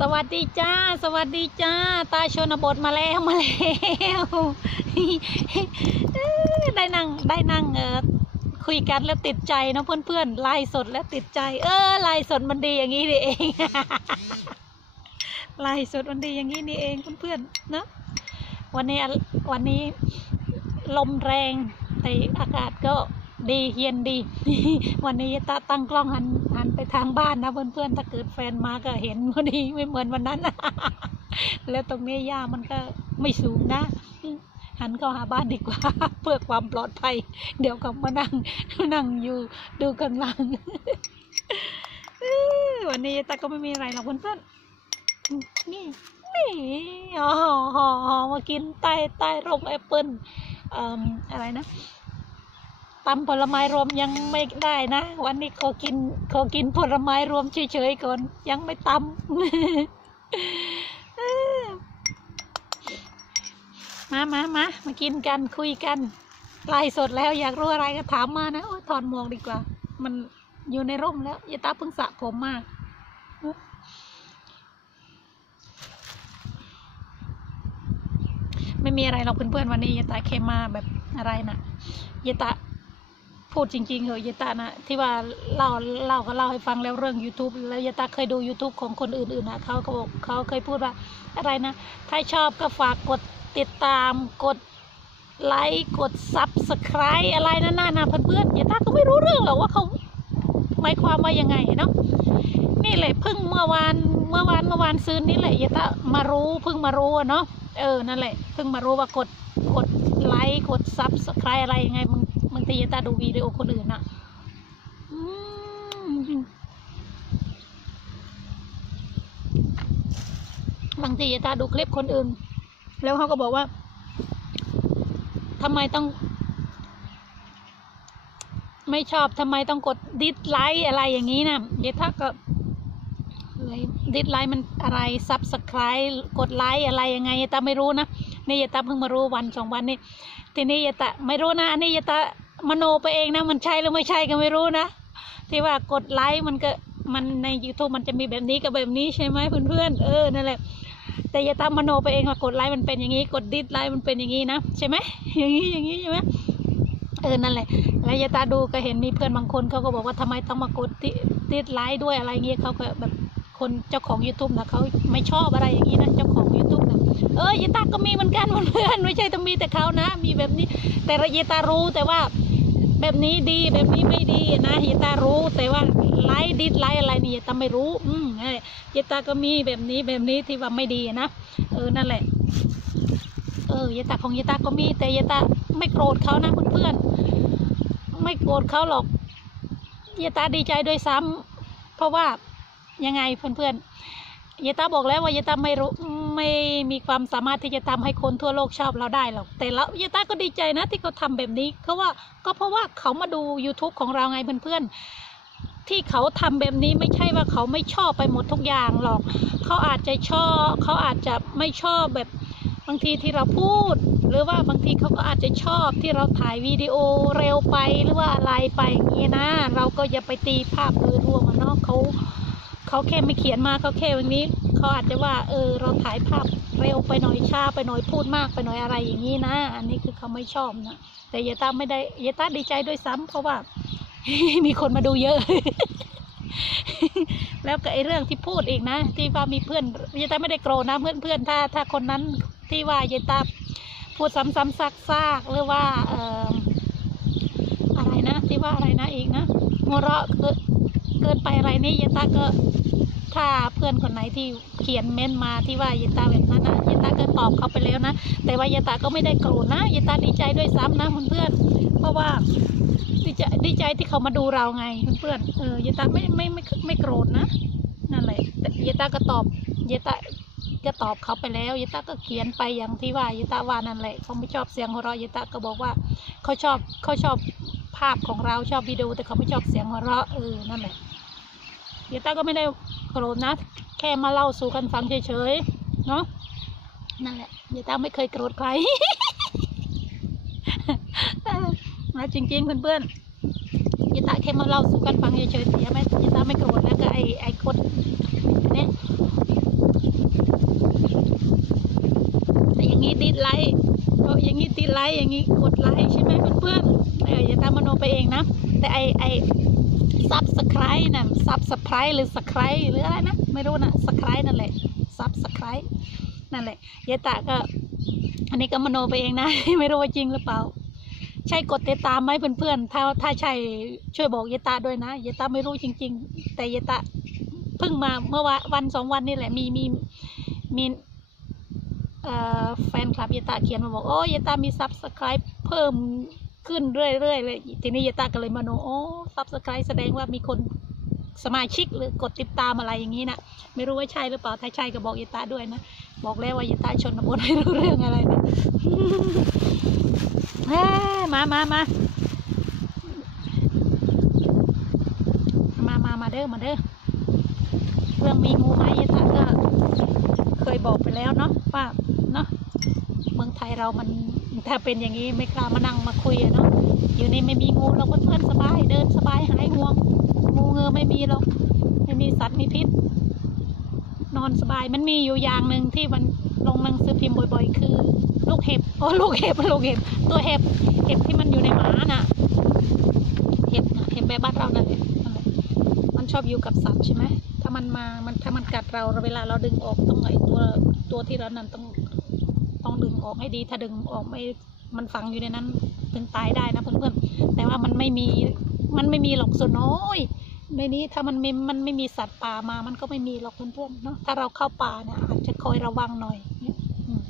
สวัสดีจ้า สวัสดีจ้า ตาชนบทมาแล้วมาแล้วได้นั่งได้นั่งเออคุยกันแล้วติดใจเนอะเพื่อนๆไลฟ์สดแล้วติดใจ เออไลฟ์สดมันดีอย่างนี้นี่เองไลฟ์สดมันดีอย่างนี้นี่เองเพื่อนๆเนอะวันนี้วันนี้ลมแรงแต่อากาศก็ ดีเย็นดี วันนี้ตาตั้งกล้องหันหันไปทางบ้านนะเพื่อนๆถ้าเกิดแฟนมาก็เห็นพอดีไม่เหมือนวันนั้น แล้วตรงนี้หญ้ามันก็ไม่สูงนะ หันเข้าหาบ้านดีกว่า เพื่อความปลอดภัย เดี๋ยวก็มานั่งนั่งอยู่ดูข้างหลังวันนี้ตาก็ไม่มีอะไรหรอกเพื่อนๆนี่นี่อ๋อห่อห่อมากินใต้ใต้ร่มแอปเปิลอะไรนะ ตำผลไม้รวมยังไม่ได้นะ วันนี้ขอกินขอกินผลไม้รวมเฉยๆก่อน ยังไม่ตำมามามามากินกันคุยกันไลฟ์สดแล้วอยากรู้อะไรก็ถามมานะโอ้ถอดมวกดีกว่า มันอยู่ในร่มแล้วยาตาเพิ่งสระผมมาไม่มีอะไรหรอกเพื่อนๆวันนี้ยาตาเคมมาแบบอะไรนะยาตา พูดจริงๆเหอะยตานะที่ว่าเล่าเล่าก็เล่าให้ฟังแล้วเรื่อง YouTube แล้วยายตาเคยดู YouTube ของคนอื่นๆนะเขาก็บอกเขาเคยพูดว่าอะไรนะ ถ้าชอบก็ฝากกดติดตามกดไลค์กด Subscribe อะไรนั่นน่ะเพื่อนๆยายตาก็ไม่รู้เรื่องหรอกว่าเขาหมายความว่ายังไงเนาะนี่แหละเพิ่งเมื่อวานเมื่อวานเมื่อวานซืนนี่แหละยายตามารู้เพิ่งมารู้เนาะเออนั่นแหละเพิ่งมารู้ว่ากดกดไลค์กด Subscribe อะไรยังไงบาง บางทียตาดูวิดีโอคนอื่นอะอบางทียายตาดูคลิปคนอื่น แล้วเขาก็บอกว่าทำไมต้อง ไม่ชอบทำไมต้องกดดิสไลค์อะไรอย่างนี้นะเดี๋ยวถ้าก็ดิสไลค์มันอะไรซับสไครต์กดไลค์อะไรยังไงยายตาไม่รู้นะนี่ยตาเพิ่งมารู้วันสองวันนี้ทีนี้ยายตาไม่รู้นะอันนี้ยตา มโนไปเองนะ มันใช่หรือไม่ใช่ก็ไม่รู้นะ ที่ว่ากดไลค์มันก็มันใน YouTube มันจะมีแบบนี้กับแบบนี้ใช่ไหมเพื่อนๆเออนั่นแหละแต่อย่าตามมโนไปเองว่ากดไลค์มันเป็นอย่างนี้ กดดิสไลค์มันเป็นอย่างนี้นะใช่ไหมอย่างนี้อย่างนี้ใช่ไหมเออนั่นแหละแล้วยาตาดูก็เห็นมีเพื่อนบางคนเขาก็บอกว่าทำไมต้องมากดดิสไลค์ด้วยอะไรเงี้ยเขาก็แบบคนเจ้าของ YouTube นะเขาไม่ชอบอะไรอย่างนี้นะเจ้าของ YouTube นะเออยาตาก็มีเหมือนกันเพื่อนไม่ใช่ต้องมีแต่เขานะ มีแบบนี้ แต่ยาตารู้แต่ว่า แบบนี้ดีแบบนี้ไม่ดีนะเยตารู้แต่ว่าไลค์ดิสไลค์อะไรนี่เยตาไม่รู้ อืมยตาก็มีแบบนี้แบบนี้ที่ว่าไม่ดีนะเออนั่นแหละ เออเยตาของเยตาก็มี แต่เยตาไม่โกรธเขานะเพื่อนๆไม่โกรธเขาหรอกเยตาดีใจด้วยซ้ำเพราะว่ายังไงเพื่อนๆยตาบอกแล้วว่าเยตาไม่รู้ ไม่มีความสามารถที่จะทำให้คนทั่วโลกชอบเราได้หรอก แต่แล้วยาตาก็ดีใจนะที่เขาทำแบบนี้เขาว่าก็เพราะว่าเขามาดู YouTube ของเราไงเพื่อนๆ ที่เขาทำแบบนี้ไม่ใช่ว่าเขาไม่ชอบไปหมดทุกอย่างหรอก เขาอาจจะชอบ เขาอาจจะไม่ชอบแบบบางทีที่เราพูด หรือว่าบางทีเขาก็อาจจะชอบที่เราถ่ายวิดีโอเร็วไปหรือว่าอะไรไปอย่างนี้นะ เราก็อย่าไปตีภาพโดยรวมเนาะเขาเขาแค่ไม่เขียนมาเขาแค่วันนี้ เขาอาจจะว่าเออเราถ่ายภาพเร็วไปหน่อยช้าไปหน่อยพูดมากไปหน่อยอะไรอย่างนี้นะ อันนี้คือเขาไม่ชอบนะแต่ยาตาไม่ได้ยาตาดีใจด้วยซ้ำเพราะว่า มีคนมาดูเยอะ แล้วก็ไอเรื่องที่พูดอีกนะที่ว่ามีเพื่อนยายตาไม่ได้โกรธนะเพื่อนเพื่อนๆถ้า ถ้าคนนั้นที่ว่ายายตาพูดซ้ำๆซากๆหรือว่าเอออะไรนะที่ว่าอะไรนะอีกนะหัวเราะเกินไปอะไรนี่ยายตาก็ ถ้าเพื่อนคนไหนที่เขียนเม้นมาที่ว่ายายตาแบบนั้นนะยายตาก็ตอบเขาไปแล้วนะ แต่ว่ายายตาก็ไม่ได้โกรธนะยายตาดีใจด้วยซ้ำนะเพื่อนๆเพราะว่าดีใจดีใจที่เขามาดูเราไงเพื่อนๆเออยายตาไม่ไม่ไม่ไม่โกรธนะนั่นแหละยายตาก็ตอบยายตาก็ตอบเขาไปแล้วยายตาก็เขียนไปอย่างที่ว่ายายตาว่านั่นแหละเขาไม่ชอบเสียงหัวเราะยตาก็บอกว่าเขาชอบเขาชอบภาพของเราชอบวิดีโอแต่เขาไม่ชอบเสียงหัวเราะเออนั่นแหละ เยต้าก็ไม่ได้โกรธนะ แค่มาเล่าสู่กันฟังเฉยๆ เนาะนั่นแหละเยต้าไม่เคยโกรธใครนะจริงๆ เพื่อนๆเยต้าแค่มาเล่าสู่กันฟังเฉยๆเสียไหมเยต้าไม่โกรธแล้วก็ไอ้ไอ้คนเนี่ยแต่อย่างนี้ติดไลค์ก็อย่างนี้ติดไลค์อย่างนี้กดไลค์ใช่ไหมเพื่อนๆเอออย่าตามมโนไปเองนะ แต่ไอไอ ซับสไครต์น่ะซับสไครต์หรือสไครต์หรืออะไรนะ ไม่รู้นะสไครต์นั่นแหละซับสไครต์นั่นแหละยายตาก็ อันนี้ก็มโนไปเองนะ ไม่รู้ว่าจริงหรือเปล่า ใช่กดติดตามไหมเพื่อนๆถ้าถ้าใช่ช่วยบอกยายตาด้วยนะยายตาไม่รู้จริง ๆ แต่ยายตาเพิ่งมาเมื่อว,วันสองวันนี่แหละมีมีมีแฟนคลับยายตาเขียนมาบอกโอ้ยายตามีซับสไครป์เพิ่ม ขึ้นเรื่อยๆเลยทีนี้ยาตาก็เลยมโนโอ้ซับสไครป์แสดงว่ามีคนสมาชิกหรือกดติดตามอะไรอย่างนี้นะไม่รู้ว่าใช่หรือเปล่าถ้าใช่ก็บอกยาตาด้วยนะบอกแล้วว่ายาตาชนบทไม่รู้เรื่องอะไรนะมามามามามามาเด้อมาเด้อเรื่องมีงูไหมยาตาก็เคยบอกไปแล้วเนาะว่า ไทยเรามันถ้าเป็นอย่างนี้ไม่กล้ามานั่งมาคุยเนาะอยู่นี่ไม่มีงูเราเพื่อนสบายเดินสบายหายห่วง งูเงือไม่มีหรอกไม่มีสัตว์มีพิษ นอนสบายมันมีอยู่อย่างหนึ่งที่มันลงหนังสือพิมพ์บ่อยๆ คือ ลูกเห็บโอ้ลูกเห็บลูกเห็บ ตัวเห็บเห็บที่มันอยู่ในหมาน่ะ เห็บเห็บแบบบ้านเรานั่นแหละนั่นแหละมันชอบอยู่กับสัตว์ใช่ไหมถ้ามันมามันถ้ามันกัดเราเวลาเราดึงออกต้องไอตัวตัวที่เรานั่นต้อง ต้องดึงออกให้ดี ถ้าดึงออกไม่ มันฝังอยู่ในนั้น ถึงตายได้นะเพื่อนๆ แต่ว่ามันไม่มี มันไม่มีหรอกส่วนน้อย ในนี้ถ้ามันไม่มันไม่มีสัตว์ป่ามา มันก็ไม่มีหรอกเพื่อนๆ เนาะ ถ้าเราเข้าป่าเนี่ยอาจจะคอยระวังหน่อยอืม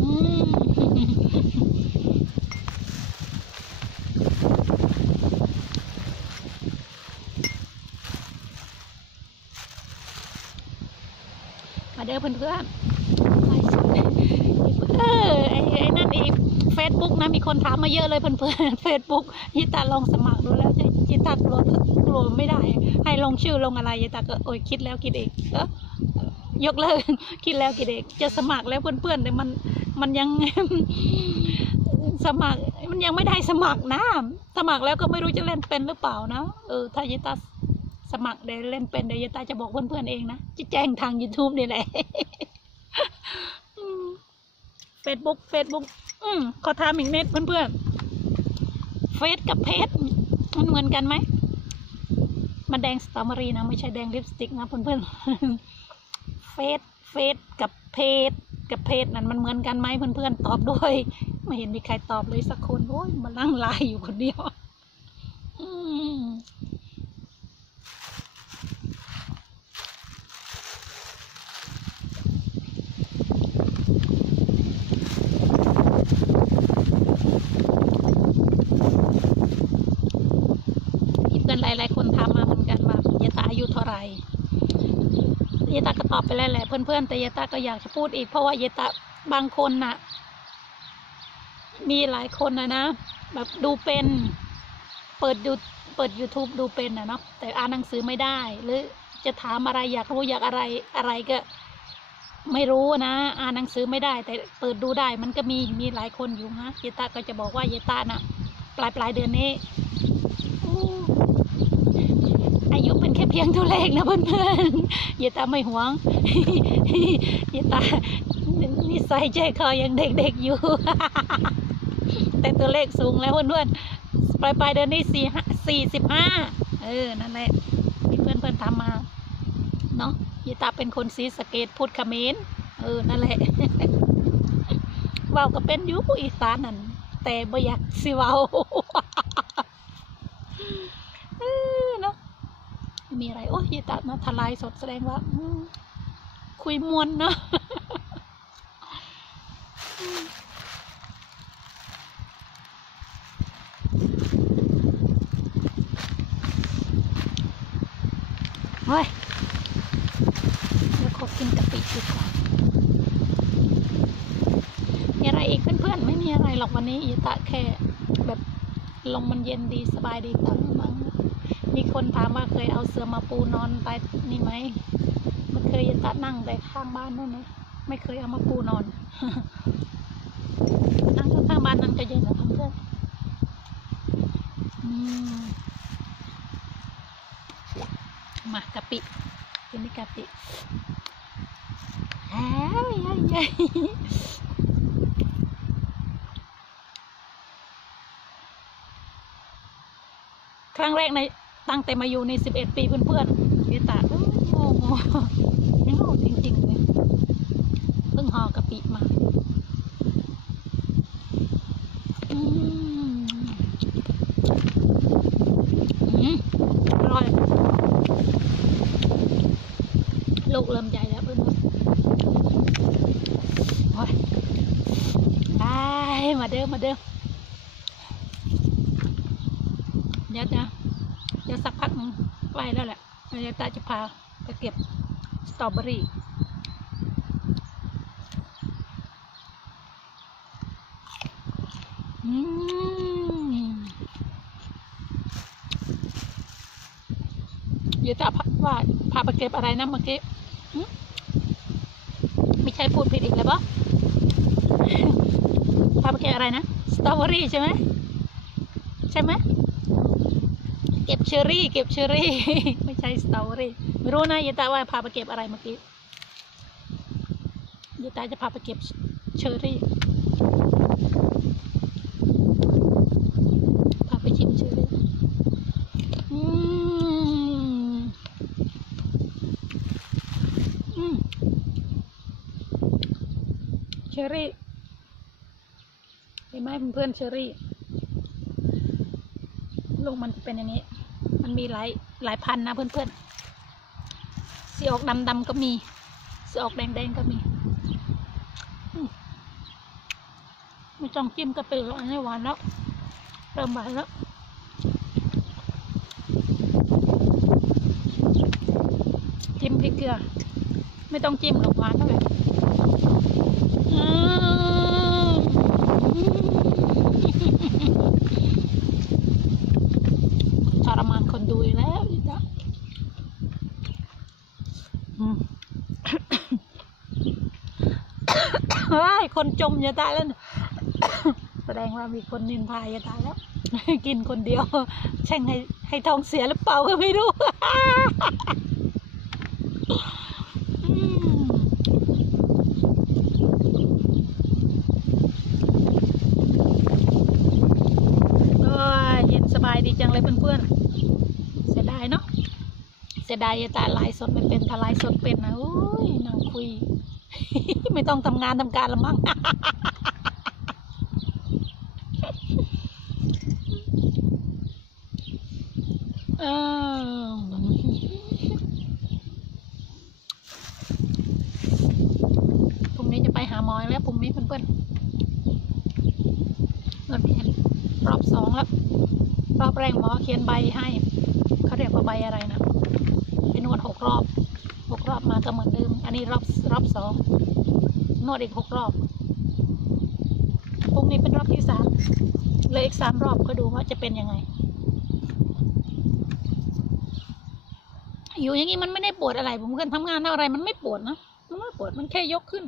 อืมมาเด้อเพื่อนๆไลฟ์สดเออไอ้ ไอ้นั่นอีเฟซบุ๊กนะมีคนถามมาเยอะเลยเพื่อนๆเฟซบุ๊กยิตาลองสมัครดูแล้วจะยิตากลัวกลัวไม่ได้ ให้ลงชื่อลงอะไรยิตาก็โอ้ยคิดแล้วคิดเองเออยกเลิกคิดแล้วคิดเองจะสมัครแล้วเพื่อนๆแต่มันมันยังสมัครมันยังไม่ได้สมัครนะสมัครแล้วก็ไม่รู้จะเล่นเป็นหรือเปล่านะเออถ้ายิตาสมัครเดี๋ยวเล่นเป็นเดี๋ยวยายตาจะบอกเพื่อนๆเองนะจะแจ้งทาง YouTube นี่แหละเฟซบุ๊กเฟซบุ๊ก อืมขอถามอีกนิดเพื่อนๆเฟสกับเพจมันเหมือนกันไหมมันแดงสตรอเบอรี่นะไม่ใช่แดงลิปสติกนะเพื่อนๆเฟสเฟสกับเพจกับเพจนั้นมันเหมือนกันไหมเพื่อนๆตอบด้วย ไม่เห็นมีใครตอบเลยสักคนโอ้ยมานั่งไลน์อยู่คนเดียว อืม มีเพื่อนหลายๆคนถามมาเหมือนกันว่ายายตาอายุเท่าไหร่ยายตาก็ตอบ ไปแล้วแหละเพื่อนๆแต่ยายตาก็อยากจะพูดอีก เพราะว่ายายตาบางคนน่ะ มีหลายคนนะนะแบบดูเป็นเปิดดูเปิด youtube ดูเป็นนะเนาะแต่อ่านหนังสือไม่ได้ หรือจะถามอะไรอยากรู้อยากอะไรอะไรก็ไม่รู้นะ อ่านหนังสือไม่ได้ แต่เปิดดูได้มันก็มีมีหลายคนอยู่นะเยตาก็จะบอกว่าเยตาน่ะ ปลายปลายเดือนนี้ อายุเป็นแค่เพียงตัวเลขนะเพื่อนๆเยตาไม่หวงเยตานิสัยใจคอยังเด็กๆอยู่ แต่ตัวเลขสูงแล้วเพื่อนๆปลายปลายเดือนนี้สี่สี่สิบห้าเออ นั่นแหละมีเพื่อนเพื่อนๆทำมา เนาะยายตาเป็นคนซีสเกตพูดเขมรเออ นั่นแหละเว้าก็เป็นยุคอีสานนั่นแต่บ่อยากสิเว้า เออเนาะ มีอะไรโอ้ยยายตามาทลายสดแสดงว่าคุยมวนเนาะเฮ้ยเดี๋ยวขอกินกะปิดีกว่ามีอะไรอีกเพื่อนๆ ไม่มีอะไรหรอกวันนี้ยตะแค่แบบลมมันเย็นดีสบายดีตั้ง มีคนถามว่าเคยเอาเสือมาปูนอนไปนี่ไหมมันเคยยตัดนั่งแต่ข้างบ้านนู่นนะไม่เคยเอามาปูนอนนั่งข้างบ้านนั่นก็เย็นนะเพื่อนมากะปิกินนี่กะปิแอ้ยใหญ่ครั้งแรกใน ตั้งแต่มาอยู่ในสิบเอ็ดปีเพื่อนๆพี่ตาเอ้ยโง่โง่โง่จริงๆเลยเพิ่งห่อกะปิมาอืมอร่อยลูกเริ่มใหญ่แล้วเพื่อนๆโอ้ยไปมาเด้อมาเด้อเดี๋ยวนะเดี๋ยวสักพักหนึงไปแล้วแหละเดี๋ยว ตาจะพาไปเก็บสตรอเบอรี่เดี๋ยวจะพาว่าพาไปเก็บอะไรนะเมื่อกี้ไม่ใช่พูดผิดอีกแล้วปะพาไปเก็บอะไรนะ สตรอเบอรี่ใช่ไหม ใช่ไหม เก็บเชอรี่ เก็บเชอรี่ ช่สตอรี่ไม่รู้นะยายตาว่าพาไปเก็บอะไรเมื่อกี้ยายตาจะพาไปเก็บเชอร์รี่ พาไปชิมเชอรี่อืมอืมเชอรี่เห็นไหมเพื่อนเชอรี่ลูกมันเป็นอย่างนี้ มันมีหลายหลายพันนะเพื่อนๆสีออกดำดำๆก็มีสีออกแดงแดงๆก็มีมไม่ต้องจิ้มกะปิหรอกอันนี้หวานแล้วเริ่มหวานแล้วจิ้มพริกเกลือ ไม่ต้องจิ้มหรอกหวานเท่าไหร่ มทรมาณคนดูแล้วอีจ้ะเฮ้ยคนจมจะตายแล้วเนี่ยแสดงว่ามีคนนินทาจะตายแล้ว กินคนเดียว แช่งให้ให้ท้องเสียหรือเปล่าก็ไม่รู้ อืมโอ้ยเย็นสบายดีจังเลยเพื่อนๆ เสียดายเนาะ เสีย ดายแต่ลายสดไม่เป็นถลายสดเป็นนะโอ้ยนั่งคุย ไม่ต้องทำงานทำการละมั้งเออพรุ่งนี้จะไปหาหมออีกแล้วพรุ่งนี้เพื่อนๆนวดแขนรอบสองแล้ว รอบแรกหมอเขียนใบให้ เขาเรียกว่าใบอะไรนะ ดหกรอบหกรอบมาก็เหมือนเดิม อันนี้รอบรอบสองนวดอีกหกรอบพรุ่งนี้เป็นรอบที่สามเลยอีกสามรอบก็ดูว่าจะเป็นยังไง อยู่อย่างนี้มันไม่ได้ปวดอะไร ผมเคยทำงานอะไรมันไม่ปวดนะมันไม่ปวดมันแค่ยกขึ้น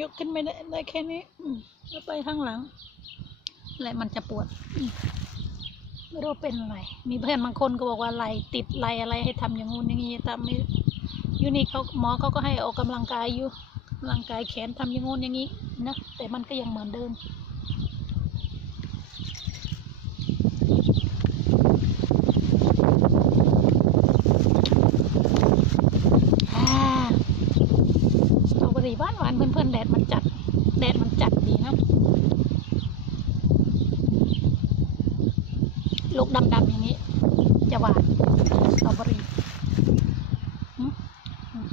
ยกขึ้นไม่ได้ได้แค่นี้แล้วไปข้างหลังอะไรมันจะปวดอื ไม่รู้เป็นอะไร มีเพื่อนบางคนก็บอกว่าไหลติดไหลอะไรให้ทำอย่างงู้นอย่างนี้แต่ไม่ยูนี่เขาหมอเขาก็ให้ออกกำลังกายอยู่กำลังกายแขนทำอย่างงู้นอย่างนี้นะแต่มันก็ยังเหมือนเดิมอ่าสตรอเบอรี่หวานหวานเพื่อนๆแดดมันจัดดีนะลูกดำๆอย่างนี้ จะหวานสตรอเบอรี่หืมหืม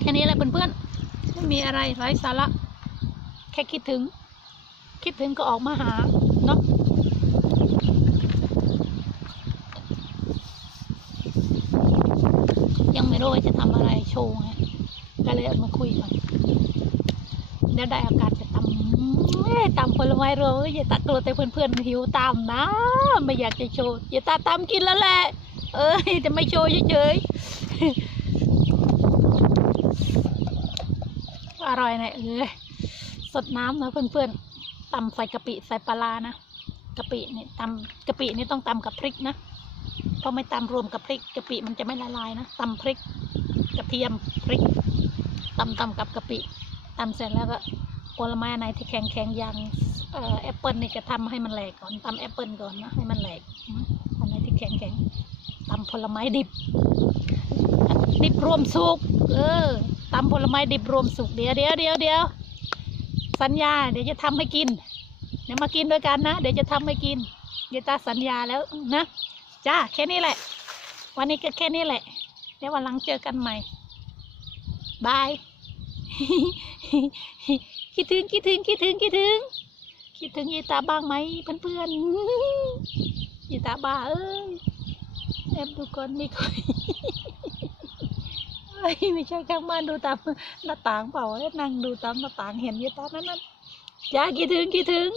แค่นี้แหละเพื่อนๆไม่มี อะไรไร้สาระ แค่คิดถึง คิดถึงก็ออกมาหา เนาะยังไม่รู้ว่าจะทำอะไรโชว์ไงก็เลยเอามาคุยก่อนเดี๋ยวได้อากาสจะตำตำผลไม้รวมเอ้ยอย่าตะกลัวแต่เพื่อนๆหิวตามนะ ไม่อยากจะโชว์อย่าตาตำกินแล้วแหละ เอ้ยจะไม่โชว์เฉยๆ อ ร่อยนะเอ้ยสดน้ำนะเพื่อนๆตำใส่กะปิใส่ปลานะกะปินี่ตำกะปินี่ต้องตำกับพริกนะเพราะไม่ตำรวมกับพริกกะปิมันจะไม่ละลายนะตำพริกกระเทียมพริกตำตำกับกะปิตำเสร็จแล้วก็ผลไม้อันไหนที่แข็งแข็งอย่างออแอปเปิลนี่จะทำให้มันแหลกก่อนตำแอปเปิลก่อนนะให้มันแหลกอันไหนที่แข็งแข็งตำผลไม้ดิบดิบรวมสุกเออ ตำผลไม้ดิบรวมสุกเดี๋ยวเดี๋ยวเดี๋ยวเดี๋ยวสัญญา เดี๋ยวจะทำให้กิน เดี๋ยวมากินด้วยกันนะ เดี๋ยวจะทำให้กินเดี๋ยวตาสัญญาแล้วนะจ้าแค่นี้แหละ วันนี้ก็แค่นี้แหละ เดี๋ยววันหลังเจอกันใหม่บายคิดถึงคิดถึงคิดถึงคิดถึง คิดถึงยีตาบ้างไหมเพื่อนๆยีตาบ้าเอ้ยแอบดูก่อนไมีคุย อ้ยไม่ใช่ข้างบ้านดูตามหน้าต่างเปล่าเอ้ยนั่งดูตามหน้าต่างเห็นยีตานั้นนั่นจ้าคิดถึงคิดถึง